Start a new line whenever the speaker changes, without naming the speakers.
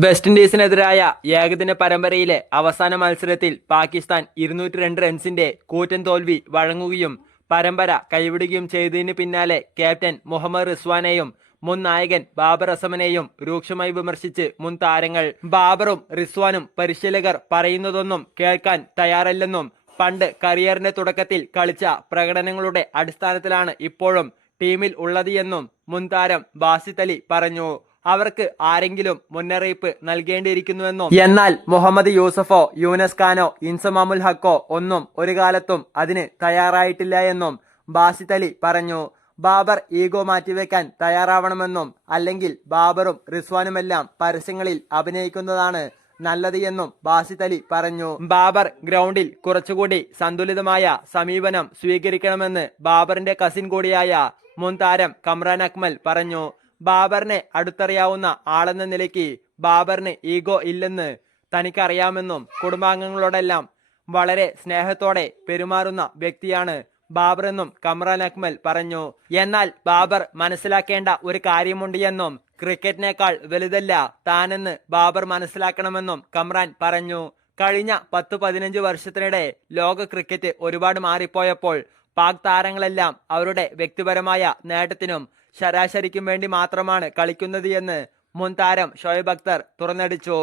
West ഇൻഡീസിനെതിരായ ഏകദിന പരമ്പരയിലെ അവസാന മത്സരത്തിൽ പാകിസ്ഥാൻ ഇരുന്നൂറ്റി രണ്ട് റൺസിന്റെ കൂറ്റൻ തോൽവി വഴങ്ങുകയും പരമ്പര കൈവിടുകയും ചെയ്തതിന് പിന്നാലെ ക്യാപ്റ്റൻ മുഹമ്മദ് റിസ്വാനെയും മുൻ നായകൻ ബാബർ അസമനെയും രൂക്ഷമായി വിമർശിച്ച് മുൻ താരങ്ങൾ ബാബറും റിസ്വാനും പരിശീലകർ പറയുന്നതൊന്നും കേൾക്കാൻ തയ്യാറല്ലെന്നും പണ്ട് കരിയറിന്റെ തുടക്കത്തിൽ കളിച്ച പ്രകടനങ്ങളുടെ അടിസ്ഥാനത്തിലാണ് ഇപ്പോഴും ടീമിൽ ഉള്ളത് എന്നും മുൻതാരം താരം ബാസിത്ത് അലി പറഞ്ഞു. അവർക്ക് ആരെങ്കിലും മുന്നറിയിപ്പ് നൽകേണ്ടിയിരിക്കുന്നുവെന്നും? എന്നാൽ മുഹമ്മദ് യൂസഫോ യൂനസ് ഖാനോ ഇൻസമാമുൽ ഹക്കോ ഒന്നും ഒരു കാലത്തും അതിന് തയ്യാറായിട്ടില്ല എന്നും ബാസിത് അലി പറഞ്ഞു. ബാബർ ഈഗോ മാറ്റിവെക്കാൻ തയ്യാറാവണമെന്നും അല്ലെങ്കിൽ ബാബറും റിസ്വാനുമെല്ലാം പരസ്യങ്ങളിൽ അഭിനയിക്കുന്നതാണ് നല്ലത് എന്നും ബാസിത് അലി പറഞ്ഞു. ബാബർ ഗ്രൗണ്ടിൽ കുറച്ചുകൂടി സന്തുലിതമായ സമീപനം സ്വീകരിക്കണമെന്ന് ബാബറിന്റെ കസിൻ കൂടിയായ മുൻ താരം കമ്രാൻ അക്മൽ പറഞ്ഞു. ബാബറിനെ അടുത്തറിയാവുന്ന ആളെന്ന നിലയ്ക്ക് ബാബറിന് ഈഗോ ഇല്ലെന്ന് തനിക്കറിയാമെന്നും കുടുംബാംഗങ്ങളോടെല്ലാം വളരെ സ്നേഹത്തോടെ പെരുമാറുന്ന വ്യക്തിയാണ് ബാബറെന്നും കമ്രാൻ അക്മൽ പറഞ്ഞു. എന്നാൽ ബാബർ മനസ്സിലാക്കേണ്ട ഒരു കാര്യമുണ്ട് എന്നും ക്രിക്കറ്റിനേക്കാൾ വലുതല്ല താനെന്ന് ബാബർ മനസ്സിലാക്കണമെന്നും കമ്രാൻ പറഞ്ഞു. കഴിഞ്ഞ പത്ത് പതിനഞ്ച് വർഷത്തിനിടെ ലോക ക്രിക്കറ്റ് ഒരുപാട് മാറിപ്പോയപ്പോൾ പാക് താരങ്ങളെല്ലാം അവരുടെ വ്യക്തിപരമായ നേട്ടത്തിനും ശരാശരിക്കും വേണ്ടി മാത്രമാണ് കളിക്കുന്നത് എന്ന് മുൻ താരം ഷോയബ് അക്തർ തുറന്നടിച്ചു.